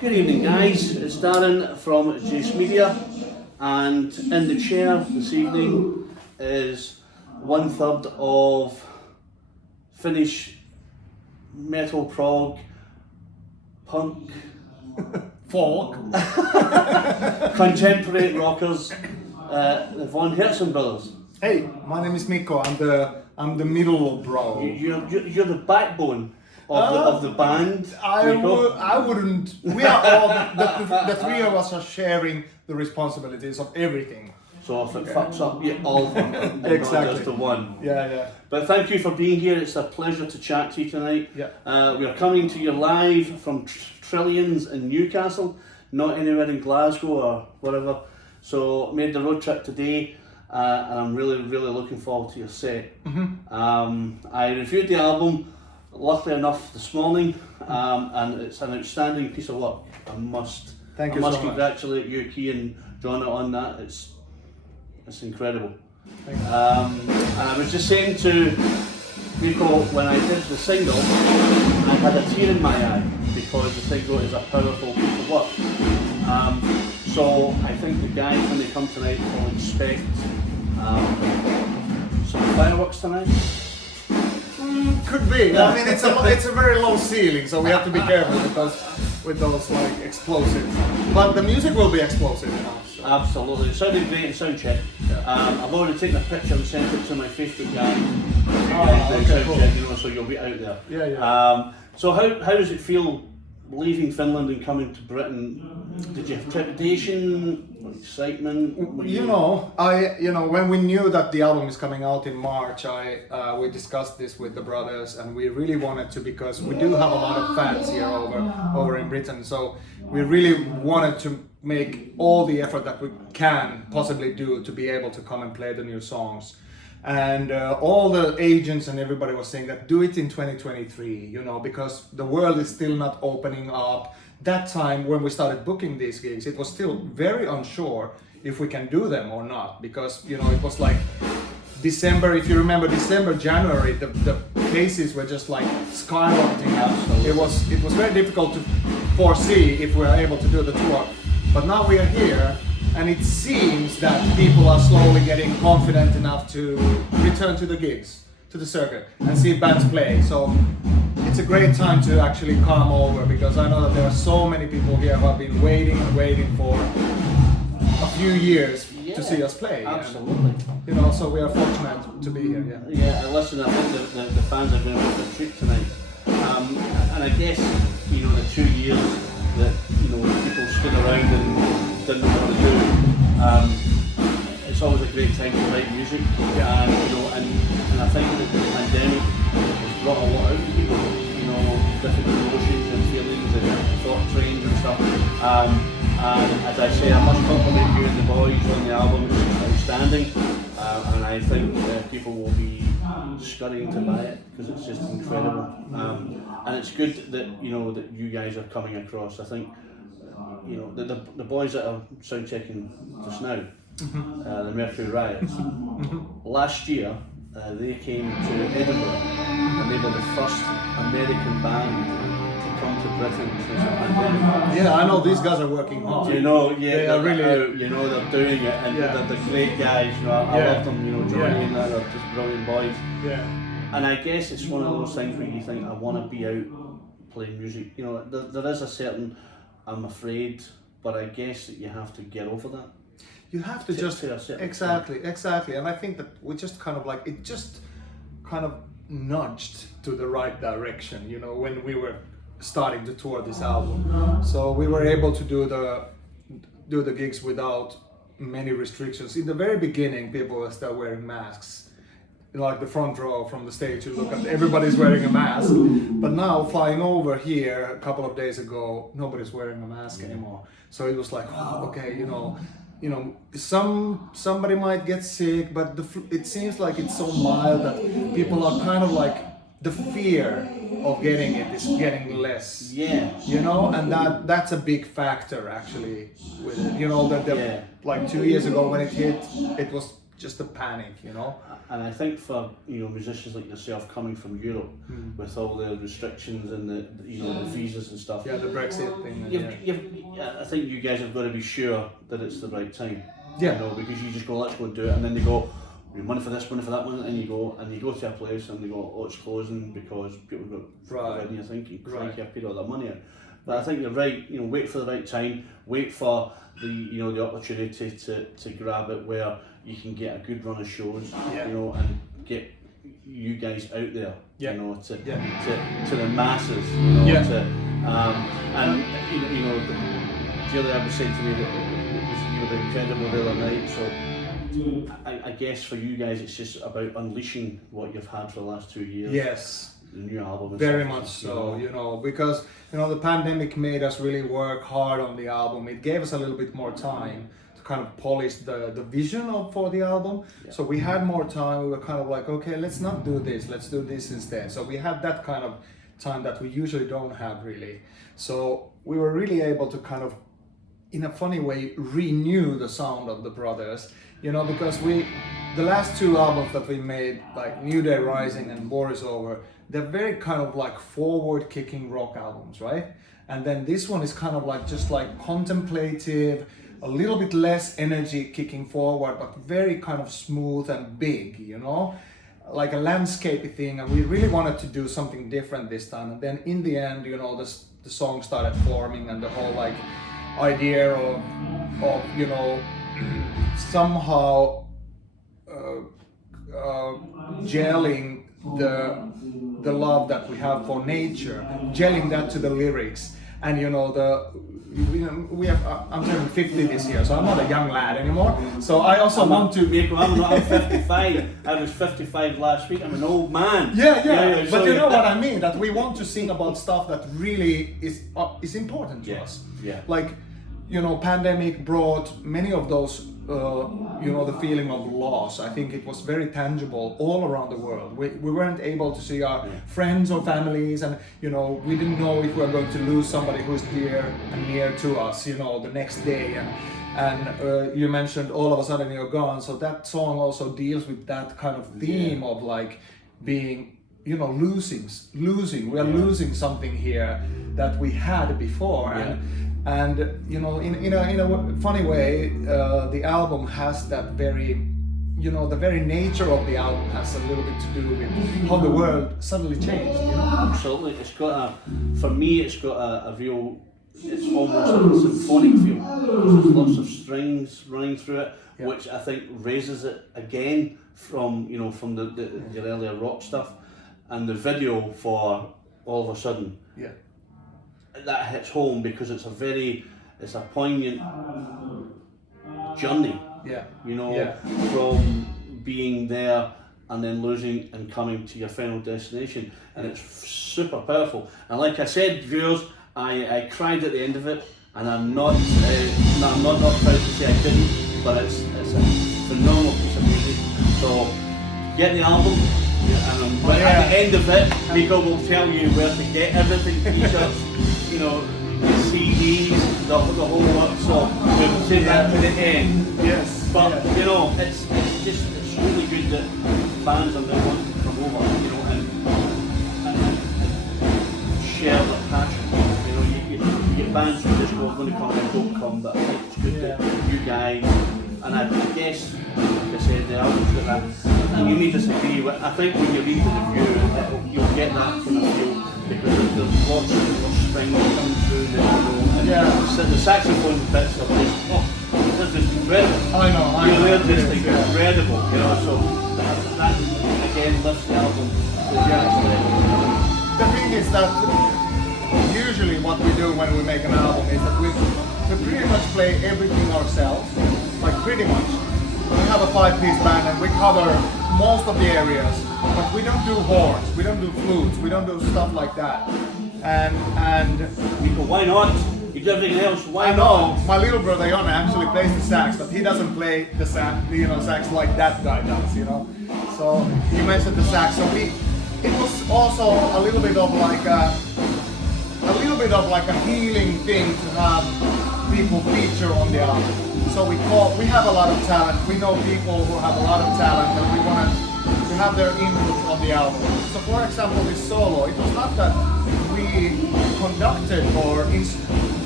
Good evening, guys. It's Darren from Jace Media, and in the chair this evening is 1/3 of Finnish metal prog punk Folk. contemporary rockers, the Von Hertzen brothers. Hey, my name is Mikko. I'm the middle bro. You're the backbone of the band. I wouldn't. We are all the three of us are sharing the responsibilities of everything. So if it fucks up, you all of them, and Exactly. not just the one. Yeah. But thank you for being here. It's a pleasure to chat to you tonight. Yeah. We are coming to you live from Trillions in Newcastle, not anywhere in Glasgow or whatever. So made the road trip today, and I'm really looking forward to your set. I reviewed the album, luckily enough, this morning, and it's an outstanding piece of work. I must Thank you so much. congratulate you, Key, and John on that. It's incredible. Thank you. And I was just saying to Mikko, when I did the single, I had a tear in my eye because the single is a powerful piece of work. So I think the guys, when they come tonight, will expect some fireworks tonight. Could be. I mean, it's a very low ceiling, so we have to be careful with those like explosives. But the music will be explosive enough. So. Absolutely, it sounded great in sound check. I've already taken a picture and sent it to my Facebook guy. Okay, Sound cool. check, you know, so you'll be out there. Yeah. So how does it feel leaving Finland and coming to Britain? Did you have trepidation, excitement? When we knew that the album is coming out in March, we discussed this with the brothers, and we really wanted to, because we do have a lot of fans here over in Britain. So we really wanted to make all the effort that we can possibly do to be able to come and play the new songs. And all the agents and everybody was saying that do it in 2023, because the world is still not opening up. That time when we started booking these gigs, it was still very unsure if we can do them or not, because it was like December, if you remember December, January, the cases were just like skyrocketing. Absolutely. It was very difficult to foresee if we were able to do the tour. But now we are here, and it seems that people are slowly getting confident enough to return to the gigs, to the circuit, and see bands play. So it's a great time to actually come over, because I know that there are so many people here who have been waiting for a few years to see us play. Absolutely. And, so we are fortunate to be here. Yeah, listen, I think the fans are going to have a treat tonight. And I guess, the 2 years that, people stood around and didn't know what to do, it's always a great time to write music. And I think that the pandemic has brought a lot out of people, different emotions and feelings and thought trains and stuff. And as I say, I must compliment you and the boys on the album. It's outstanding, and I think people will be scurrying to buy it because it's just incredible. And it's good that that you guys are coming across. I think the boys that are sound checking just now, the Mercury Riots. Last year they came to Edinburgh, and they were the first American band to come to Britain since the pandemic. Yeah, I know these guys are working hard. They are really out, they're doing it, and they're great guys. I love them. Johnny and that are just brilliant boys. Yeah. And I guess it's one of those things where you think, I want to be out playing music. There is a certain, I'm afraid, but I guess that you have to get over that. You have to just exactly, and I think that we just kind of nudged to the right direction, when we were starting to tour this album. So we were able to do the gigs without many restrictions. In the very beginning, people were still wearing masks. Like the front row from the stage, you look at everybody's wearing a mask. But now, flying over here a couple of days ago, nobody's wearing a mask anymore. So it was like, okay, somebody might get sick, but it seems like it's so mild that people are kind of like, the fear of getting it is getting less. Yeah. And that's a big factor actually with it. Like 2 years ago when it hit, it was just a panic, you know. And I think for musicians like yourself coming from Europe with all the restrictions and the the visas and stuff. Yeah, the Brexit thing. I think you guys have got to be sure that it's the right time. Yeah. Because you just go, let's go and do it, and then they go, we have money for this, money for that one, and you go to a place and they go, oh, it's closing because people got COVID, and you're thinking, crikey, I paid all that money in. But I think you're right. Wait for the right time. Wait for the opportunity to grab it where you can get a good run of shows. And get you guys out there. To the masses. And Julia was saying to me that you were incredible the other night. So I guess for you guys, it's just about unleashing what you've had for the last 2 years. Yes. The new album. Very much so, because the pandemic made us really work hard on the album. It gave us a little bit more time to kind of polish the vision for the album. Yeah. So we had more time. We were kind of like, okay, let's not do this. Let's do this instead. So we had that kind of time that we usually don't have really. So we were really able to kind of, in a funny way, renew the sound of the brothers. Because the last 2 albums that we made, like New Day Rising and War Is Over, they're very kind of like forward-kicking rock albums, right? And then this one is kind of like just like contemplative, a little bit less energy kicking forward, but very kind of smooth and big, like a landscape thing. And we really wanted to do something different this time. And then in the end, the song started forming, and the whole like idea of somehow gelling the love that we have for nature, gelling that to the lyrics, and we have. I'm turning 50 this year, so I'm not a young lad anymore. So I also want to. Mikko, I'm 55. I was 55 last week. I'm an old man. Yeah. But you know what I mean? That we want to sing about stuff that really is important to us. Yeah. Like, pandemic brought many of those. The feeling of loss. I think it was very tangible all around the world. We weren't able to see our friends or families, and we didn't know if we were going to lose somebody who's dear and near to us, the next day. And you mentioned All of a Sudden You're Gone, so that song also deals with that kind of theme of like being, losing. We are losing something here that we had before. And in a funny way, the album has that very, the very nature of the album has a little bit to do with how the world suddenly changed. Absolutely, it's got for me, it's got a real, it's almost a symphonic feel. There's lots of strings running through it, which I think raises it again from from the earlier rock stuff, and the video for All of a Sudden. Yeah. That hits home because it's a poignant journey. From being there and then losing and coming to your final destination, and it's super powerful. And like I said, viewers, I cried at the end of it, and I'm not proud to say I didn't, but it's a phenomenal piece of music. So get the album. And at the end of it, Mikko will tell you where to get everything, t-shirts, the CDs, the whole lot. So we'll say that to the end. Yes. But it's really good that bands are now wanting to come over, and share their passion. You get bands who just go, I'm going to come and don't come, but I think it's good that you guys, and I guess, like I said, the album's got that, and you may disagree, but I think when you read the review, you'll get that kind of feel, because there's lots of strings coming through there, and the saxophone bits are just, they're just incredible. I know. They're just incredible, so that again lifts the album to the next level. The thing is that usually what we do when we make an album is that we pretty much play everything ourselves, like pretty much. We have a 5-piece band and we cover most of the areas, but we don't do horns, we don't do flutes, we don't do stuff like that. And Mikko, why not? You do everything else, why I know, not? my little brother Jonna actually plays the sax, but he doesn't play the sax like that guy does, So you mentioned the sax, so it was also a little bit of like a healing thing to have people feature on the album. So we have a lot of talent. We know people who have a lot of talent, and we want to have their input on the album. So for example, this solo, it was not that we conducted or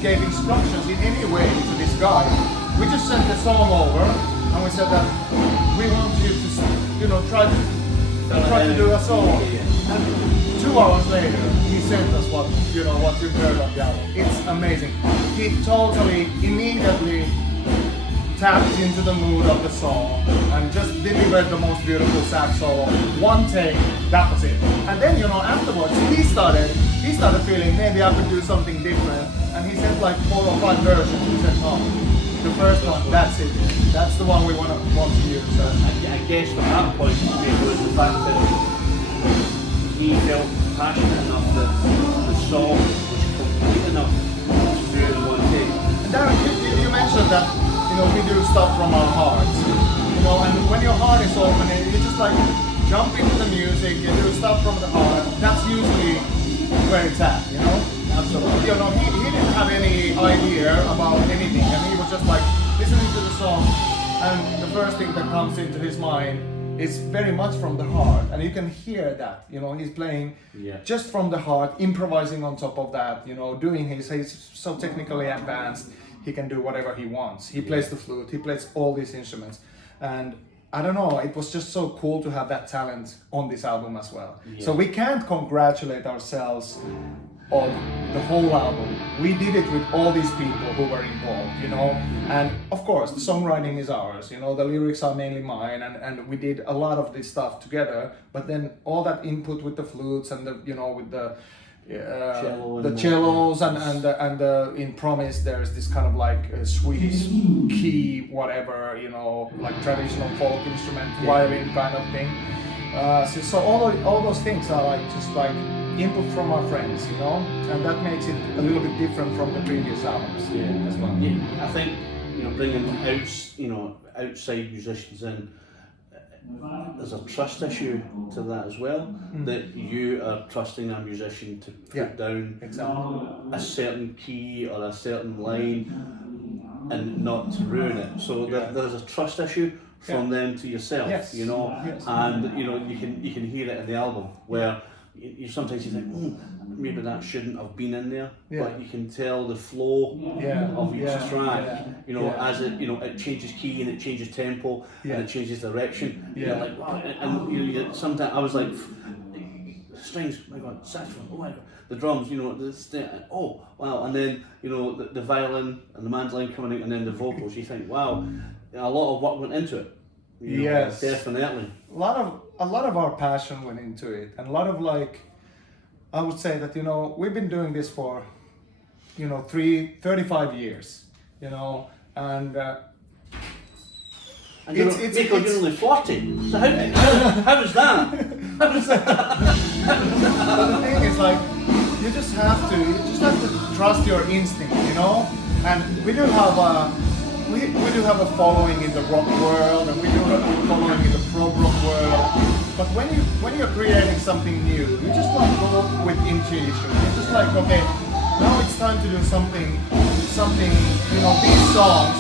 gave instructions in any way to this guy. We just sent the song over, and we said that we want you to try to do a solo. And 2 hours later, he sent us what you heard on the album. It's amazing. He totally, immediately tapped into the mood of the song and just delivered the most beautiful sax solo. One take, that was it. And then afterwards he started feeling maybe I could do something different, and he sent like 4 or 5 versions. He said, "No, the first one, that's it. That's the one we want to use." I guess from that point of view was the fact that he felt passionate enough that the song was complete enough to do it in one take. And Darren, you mentioned that we do stuff from our hearts, and when your heart is open, you just like jump into the music, you do stuff from the heart. That's usually where it's at, Absolutely. He didn't have any idea about anything, and he was just like listening to the song, and the first thing that comes into his mind is very much from the heart, and you can hear that. He's playing just from the heart, improvising on top of that. Doing he's so technically advanced. He can do whatever he wants. He plays the flute, he plays all these instruments. And I don't know, it was just so cool to have that talent on this album as well. Yeah. So we can't congratulate ourselves on the whole album. We did it with all these people who were involved, And of course, the songwriting is ours, the lyrics are mainly mine, and we did a lot of this stuff together. But then all that input with the flutes and with the cellos and in Promise there's this kind of like a Swedish key whatever like traditional folk instrument violin kind of thing. So all those things are like just like input from our friends, and that makes it a little bit different from the previous albums as well. Yeah, I think bringing outside musicians in. There's a trust issue to that as well, that you are trusting a musician to put down a certain key or a certain line and not to ruin it. So there's a trust issue from them to yourself, and you can hear it in the album where you sometimes you think maybe that shouldn't have been in there, but you can tell the flow of each track. As it changes key and it changes tempo and it changes direction. You're like, wow. And sometimes I was like, strings, oh my god, saxophone, oh my god, the drums, oh wow, and then the violin and the mandolin coming out, and then the vocals. You think, wow, a lot of work went into it. Yes, definitely. A lot of our passion went into it, and a lot of I would say that we've been doing this for 35 years, and Mikko, you're only 40. So how was that? But the thing is, like, you just have to trust your instinct, And we do have a following in the rock world, and we do have a following in the prog rock world. But when you're creating something new, you just like go with intuition. You're just like, okay, now it's time to do something. These songs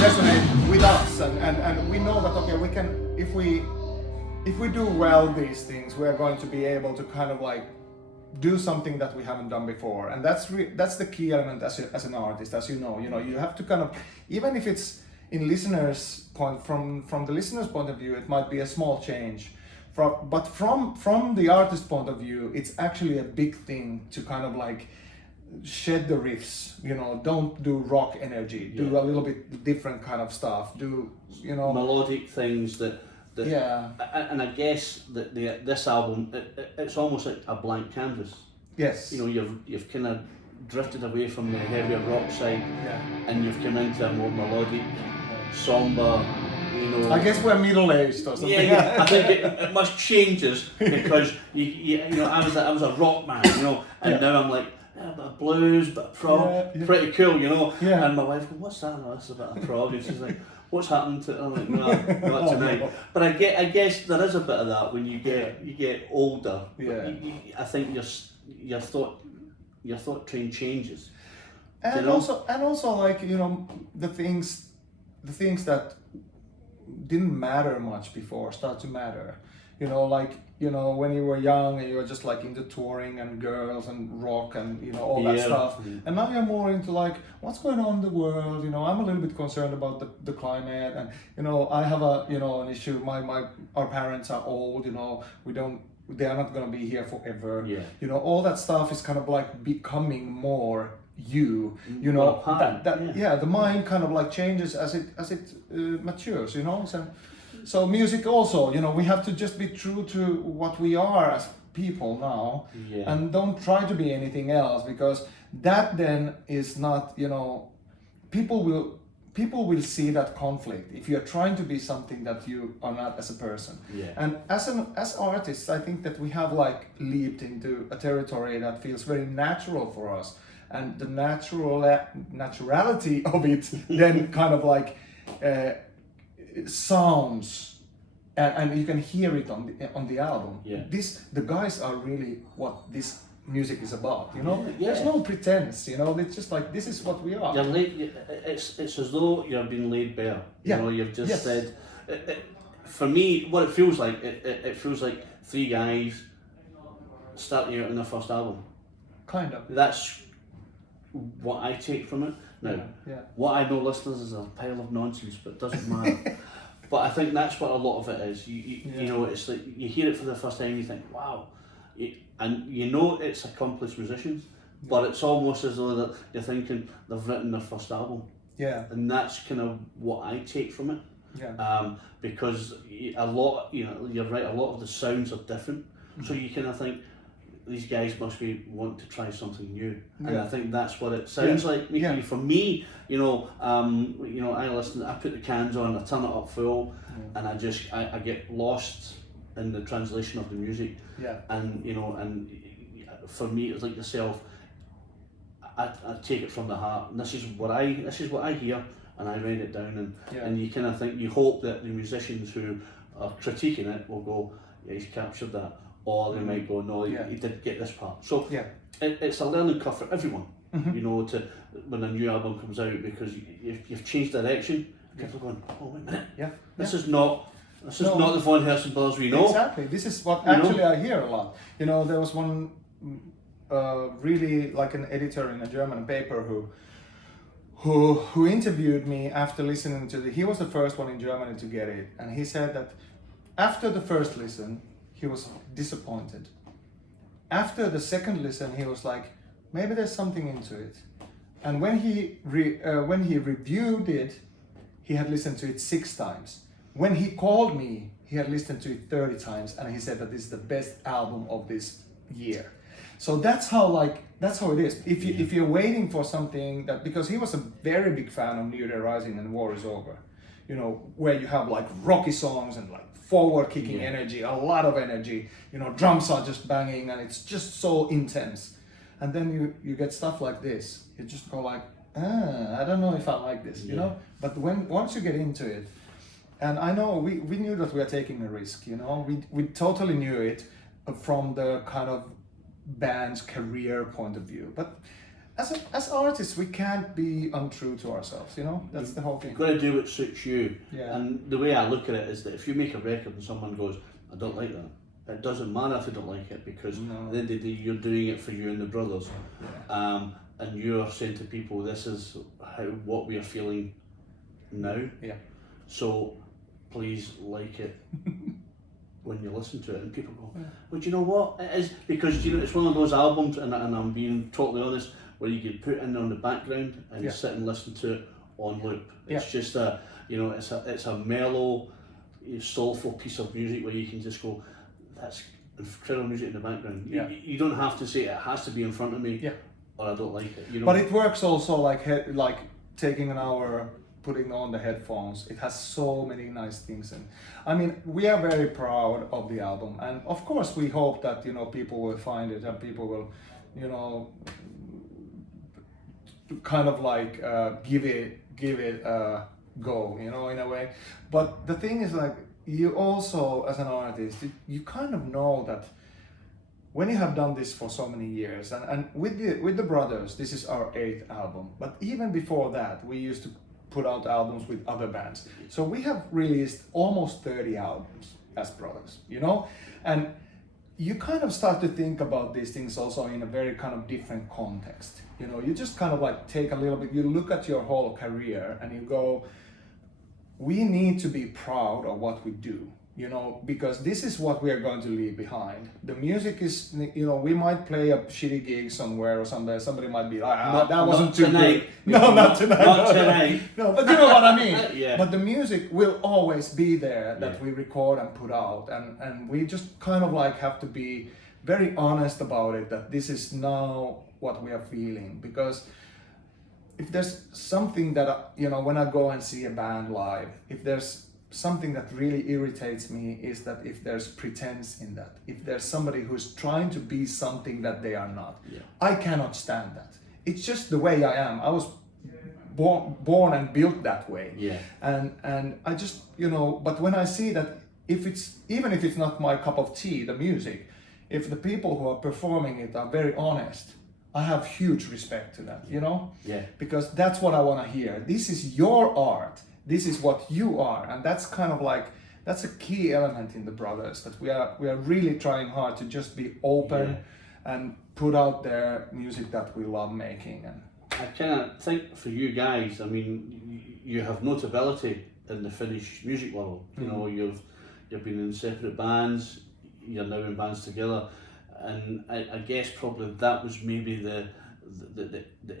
resonate with us, and we know that okay, we can if we do well these things, we are going to be able to kind of like do something that we haven't done before, and that's the key element as an artist, as you have to kind of, even if it's in listeners' point from the listener's point of view, it might be a small change. But from the artist's point of view, it's actually a big thing to kind of like shed the riffs, don't do rock energy, do a little bit different kind of stuff, do melodic things that and I guess that this album it's almost like a blank canvas. Yes. You've kind of drifted away from the heavier rock side, and you've come into a more melodic, somber. I guess we're middle-aged or something. Yeah, I think it must changes because I was a rock man, and now I'm like a bit of blues, bit of prog, pretty cool, And my wife goes, "What's that?" "No, that's a bit of prog," and she's like, "What's happened to it?" I'm like, "No, not tonight." But I guess there is a bit of that when you get older. Yeah. I think your thought train changes. And know? also like, you know, the things that didn't matter much before start to matter. You know, like, you know, when you were young and you were just like into touring and girls and rock and, you know, all that stuff. And now you're more into like, what's going on in the world? You know, I'm a little bit concerned about the climate, and, you know, I have a, you know, an issue. Our parents are old, you know, they are not going to be here forever. Yeah. You know, all that stuff is kind of like becoming more you know, the mind kind of like changes as it matures, you know. So music also, you know, we have to just be true to what we are as people now, and don't try to be anything else, because that then is not, you know, people will see that conflict if you're trying to be something that you are not as a person. And as artists, I think that we have like leaped into a territory that feels very natural for us, and the naturality of it then kind of like sounds, and you can hear it on the album. The guys are really what this music is about, you know. There's no pretense, you know. It's just like, this is what we are. It's as though you're being laid bare. You know, you've just said. For me, what it feels like, it feels like three guys starting out on their first album. Kind of. That's what I take from it. Now, what I know, listeners, is a pile of nonsense, but it doesn't matter. But I think that's what a lot of it is. You know, it's like you hear it for the first time, you think, wow, and you know it's accomplished musicians, but it's almost as though that you're thinking they've written their first album. And that's kind of what I take from it. Because a lot, you know, you're right, a lot of the sounds are different, so you kind of think, these guys must be want to try something new, and I think that's what it sounds like. For me, you know, I listen, I put the cans on, I turn it up full, and I get lost in the translation of the music. And you know, and for me, it's like yourself. I take it from the heart, and this is what I hear, and I write it down, and you kind of think, you hope that the musicians who are critiquing it will go, yeah, he's captured that. Or they might go, no, he didn't get this part. So it's a learning curve for everyone, you know, to when a new album comes out, because you've changed direction. People are going, oh wait a minute, this is not the Von Hertzen brothers we know. Exactly. This is what actually I hear a lot. You know, there was one really like an editor in a German paper who interviewed me after listening to he was the first one in Germany to get it, and he said that after the first listen, he was disappointed. After the second listen, he was like, maybe there's something into it. And when he reviewed it, he had listened to it 6 times. When he called me, he had listened to it 30 times, and he said that this is the best album of this year. So that's how it is. If you're waiting for something that, because he was a very big fan of New Day Rising and War Is Over, you know, where you have like rocky songs and like forward kicking energy, a lot of energy, you know, drums are just banging and it's just so intense. And then you get stuff like this, you just go like, I don't know if I like this, you know. But once you get into it, and I know we knew that we are taking a risk, you know, we totally knew it from the kind of band's career point of view. But as artists, we can't be untrue to ourselves, you know. That's the whole thing. You've got to do what suits you. And the way I look at it is that if you make a record and someone goes, I don't like that, it doesn't matter if you don't like it, because at the end of the day, you're doing it for you and the brothers. And you're saying to people, this is what we are feeling now. So please like it when you listen to it. And people go, well, do you know what it is? Because, you know, it's one of those albums, and I'm being totally honest, where you can put in on the background and sit and listen to it on loop. It's just it's a mellow, soulful piece of music where you can just go, that's incredible music in the background. You don't have to say it has to be in front of me, or I don't like it. You know? But it works also like taking an hour, putting on the headphones. It has so many nice things, and I mean, we are very proud of the album, and of course we hope that, you know, people will find it and people will, you know, kind of like give it a go, you know, in a way. But the thing is, like, you also, as an artist, you kind of know that when you have done this for so many years, and with the brothers, this is our 8th album. But even before that, we used to put out albums with other bands. So we have released almost 30 albums as brothers, you know? And you kind of start to think about these things also in a very kind of different context. You know, you just kind of like take a little bit, you look at your whole career and you go, we need to be proud of what we do. You know, because this is what we are going to leave behind. The music is, you know, we might play a shitty gig somewhere or somewhere. Somebody might be like, that wasn't too tonight. good. No, not tonight. Not tonight. No, but you know what I mean. Yeah. But the music will always be there that Yeah. we record and put out. And we just kind of like have to be very honest about it, that this is now what we are feeling. Because if there's something that, you know, when I go and see a band live, if there's something that really irritates me is that if there's pretense in that, if there's somebody who's trying to be something that they are not, I cannot stand that. It's just the way I am. I was born and built that way. And I just, you know, but when I see that, even if it's not my cup of tea, the music, if the people who are performing it are very honest, I have huge respect to that, you know? Because that's what I want to hear. This is your art. This is what you are, and that's kind of like, that's a key element in the brothers, that we are really trying hard to just be open and put out there music that we love making. And I kind of think for you guys, I mean, you have notability in the Finnish music world. You know, you've been in separate bands, you're now in bands together, and I guess probably that was maybe the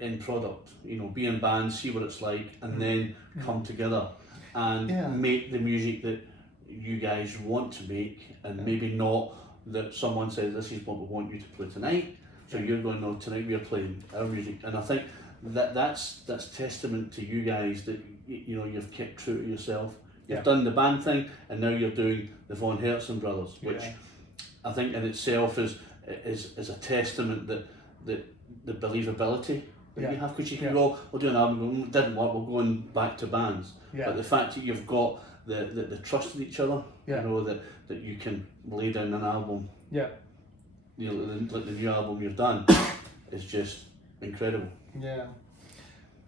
end product, you know, be in bands, see what it's like, and then come together and make the music that you guys want to make, and maybe not that someone says this is what we want you to play tonight, so you're going, no, tonight we're playing our music. And I think that's testament to you guys, that you know, you've kept true to yourself. You've done the band thing, and now you're doing the Von Hertzen brothers, which I think in itself is a testament that the believability that you have, because you can go, we'll do an album, it didn't work, we're going back to bands. But the fact that you've got the trust in each other, you know, that you can lay down an album, you know, like the new album you've done, is just incredible. And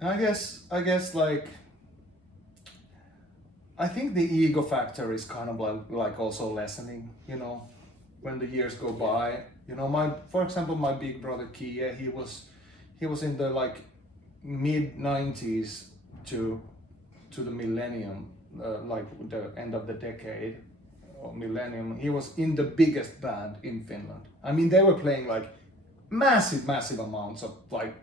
I guess like, I think the ego factor is kind of like also lessening, you know, when the years go by. You know, for example, my big brother Kia, he was in the like mid 90s to the millennium, like the end of the decade or millennium. He was in the biggest band in Finland. I mean, they were playing like massive amounts of like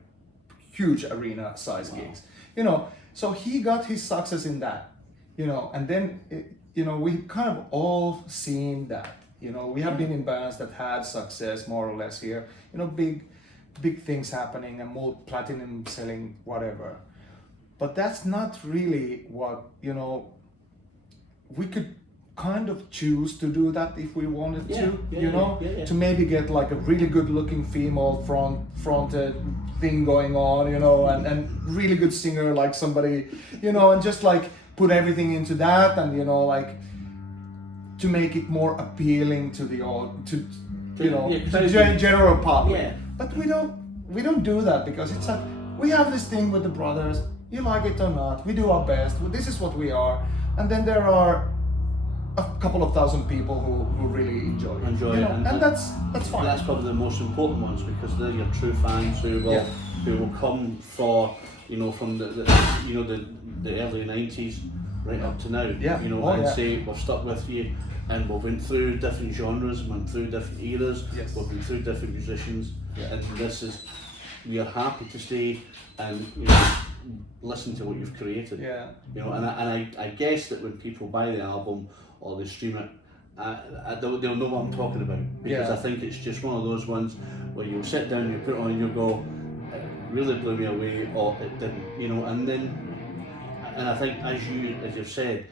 huge arena size gigs, you know. So he got his success in that, you know, and then you know, we kind of all seen that. You know, we have been in bands that had success more or less here, you know, big things happening and more platinum selling, whatever. But that's not really what, you know, we could kind of choose to do that if we wanted to, you know, to maybe get like a really good looking female fronted thing going on, you know, and really good singer, like somebody, you know, and just like put everything into that, and, you know, like, to make it more appealing to the general public. But we don't do that, because it's like, we have this thing with the brothers, you like it or not, we do our best, this is what we are, and then there are a couple of thousand people who really enjoy it, and that's fine. That's probably the most important ones, because they're your true fans who will come for, you know, from the early 90s right up to now, you know, and say we're stuck with you, and we've been through different genres, went through different eras, we've been through different musicians, and this is, we are happy to stay and, you know, listen to what you've created. You know, and I guess that when people buy the album or they stream it, they'll know what I'm talking about, because I think it's just one of those ones where you'll sit down, you put it on, and you'll go, it really blew me away, or it didn't, you know. And I think, as you've said,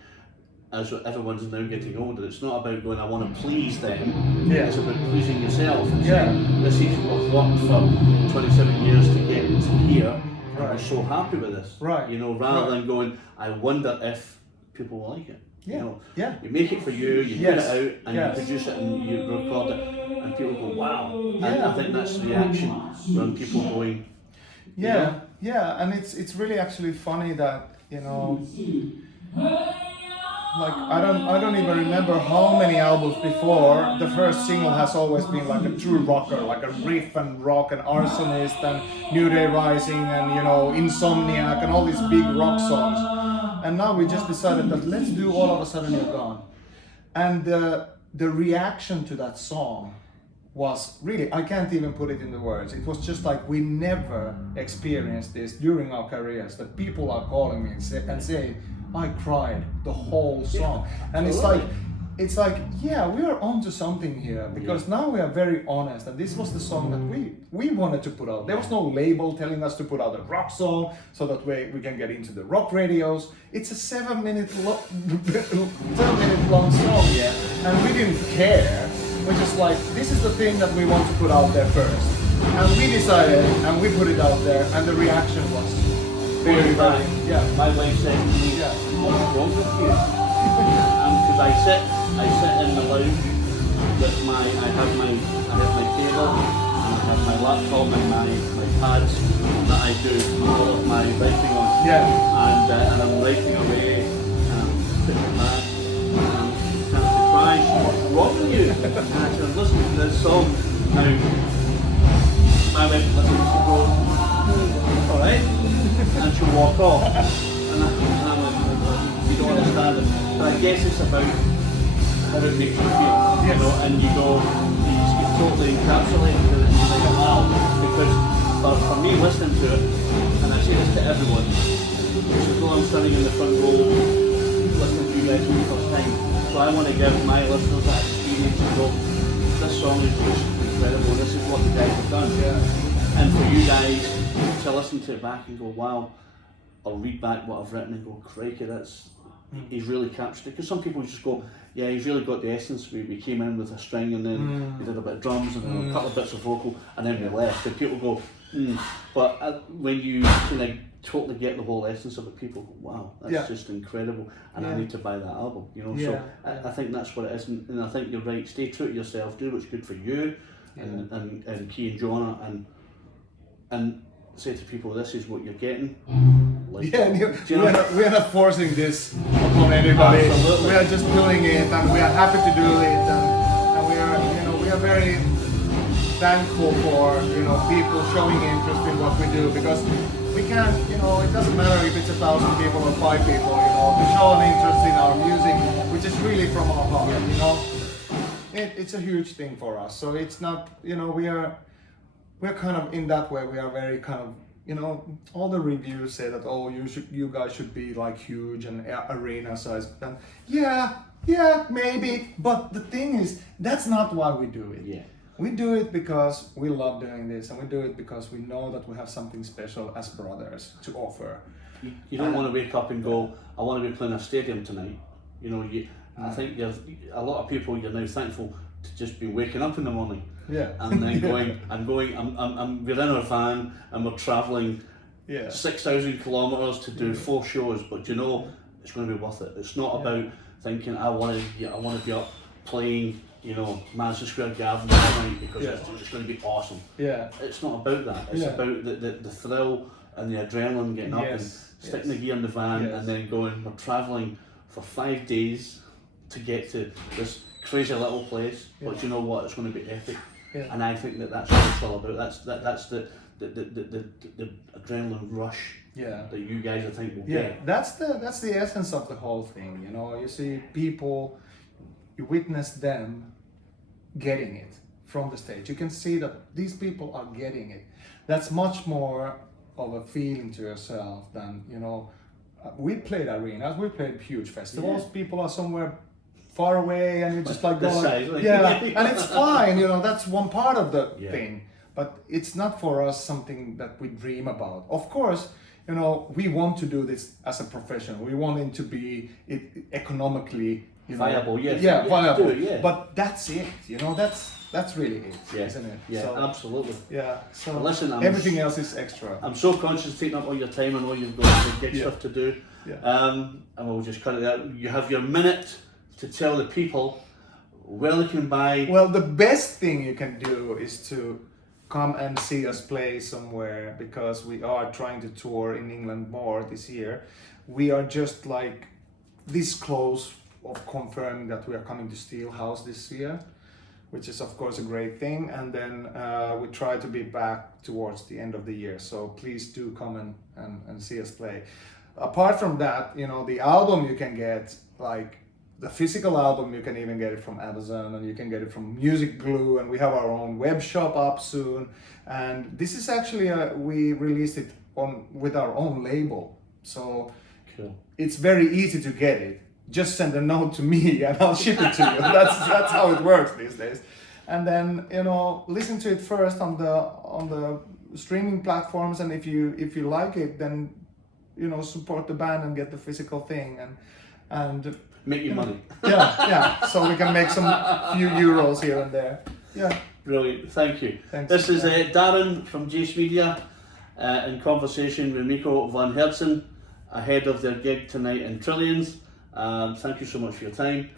as everyone's now getting older, it's not about going, I want to please them, it's about pleasing yourself, and saying, this is what I've worked for 27 years to get to here, and I'm so happy with this, you know, rather than going, I wonder if people will like it. You know, Yeah. you make it for you, you Yes. put it out, and Yes. you produce it, and you record it, and people go, wow. And Yeah. I think that's the reaction when people going, you know? Yeah, and it's really actually funny that, you know, like I don't even remember how many albums before the first single has always been like a true rocker, like a riff and rock and Arsonist and New Day Rising and, you know, Insomniac and all these big rock songs. And now we just decided that let's do All of a Sudden You're Gone. And the reaction to that song was really, I can't even put it into words. It was just like we never experienced this during our careers, that people are calling me and saying, I cried the whole song. And it's like, yeah, we are onto something here, because now we are very honest, and this was the song that we wanted to put out. There was no label telling us to put out a rock song so that we can get into the rock radios. It's a 7 minute long song, and we didn't care. We're just like, this is the thing that we want to put out there first. And we decided, and we put it out there, and the reaction was very, very, My wife said to me, what's wrong with you? Because I sit in the lounge with I have my table, and I have my laptop and my pads that I do all of my writing on. And I'm writing away, and I'm sitting back, and I'm kind of surprised, what's wrong with you? And I said, listen to this song. Now, my wife listens to go, alright, and she'll walk off. And I'm like, you don't understand it. But I guess it's about how it makes you feel, you know, and you go, you just get totally encapsulated with it, and you're like, wow. Because for me, listening to it, and I say this to everyone, which is though I'm standing in the front row, listening to you guys for the first time, so I want to give my listeners that experience and go, this song is just incredible, this is what the guys have done. And for you guys to listen to it back and go, wow, I'll read back what I've written and go, crikey, he's really captured it. Because some people just go, yeah, he's really got the essence. We came in with a string, and then we did a bit of drums and then a couple of bits of vocal, and then we left. And people go, But when you kind of totally get the whole essence of it, people go, wow, that's just incredible, and I need to buy that album, you know. So I think that's what it is, and I think you're right. Stay true to yourself, do what's good for you, and Key and Jonah, and say to people, this is what you're getting. Like, we're not forcing this upon anybody. Absolutely. We are just doing it, and we are happy to do it, and we are very thankful for people showing interest in what we do, because we can't, it doesn't matter if it's 1,000 people or 5 people, to show an interest in our music, which is really from our heart, It's a huge thing for us. So it's not, we're kind of in that way. We are very kind of, all the reviews say that, oh, you guys should be like huge and arena size. And yeah, maybe. But the thing is, that's not why we do it. Yeah. We do it because we love doing this, and we do it because we know that we have something special as brothers to offer. You don't want to wake up and go, I want to be playing a stadium tonight. I think a lot of people, you're now thankful to just be waking up in the morning. Yeah. And then we're in our van and we're travelling 6,000 kilometres to do 4 shows, but it's going to be worth it. It's not about thinking I want to be up playing, Madison Square Garden tonight because it's going to be awesome. Yeah. It's not about that. It's about the thrill and the adrenaline, getting up and sticking the gear in the van and then going. We're travelling for 5 days to get to this crazy little place, but you know what? It's going to be epic. Yeah. And I think that's what it's all about. That's the adrenaline rush that you guys I think will get. That's the essence of the whole thing. You see people, you witness them getting it from the stage. You can see that these people are getting it. That's much more of a feeling to yourself than we played arenas, we played huge festivals. People are somewhere far away, and you just like go, and it's fine. That's one part of the thing, but it's not for us something that we dream about. Of course, we want to do this as a profession. We want it to be economically viable. Yeah, Yeah, viable. do it, yeah. But that's it. You know, that's really it, Yeah. isn't it? Yeah, So, absolutely. yeah. So Well, listen, everything else is extra. I'm so conscious of taking up all your time. I know you've got the gig Yeah. stuff to do. Yeah. And we'll just cut it out. You have your minute to tell the people where they can buy. Well, the best thing you can do is to come and see us play somewhere, because we are trying to tour in England more this year. We are just like this close of confirming that we are coming to Steelhouse this year, which is of course a great thing. And then we try to be back towards the end of the year. So please do come and see us play. Apart from that, you know, the album you can get, like the physical album, you can even get it from Amazon, and you can get it from Music Glue, and we have our own web shop up soon. And this is actually we released it with our own label, so Cool. it's very easy to get it. Just send a note to me and I'll ship it to you. That's how it works these days. And then, you know, listen to it first on the streaming platforms, and if you like it, then, you know, support the band and get the physical thing and Make your money. yeah, so we can make some few euros here and there. Yeah. Brilliant, thank you. Thanks. This is Darren from Jace Media in conversation with Mikko van Hertzen ahead of their gig tonight in Trillions. Thank you so much for your time.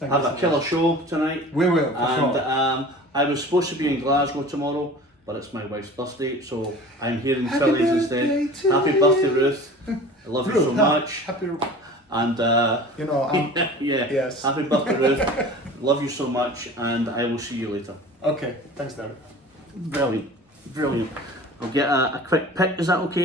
Have a killer show tonight. We will, for And sure. I was supposed to be in Glasgow tomorrow, but it's my wife's birthday, so I'm here in Happy Trillions birthday instead. to Happy birthday, Ruth. I love you so much. Happy, And you know, yeah, yes. happy birthday, Ruth. Love you so much, and I will see you later. okay, thanks, Darren. Brilliant, brilliant. I'll get a quick pick, is that okay?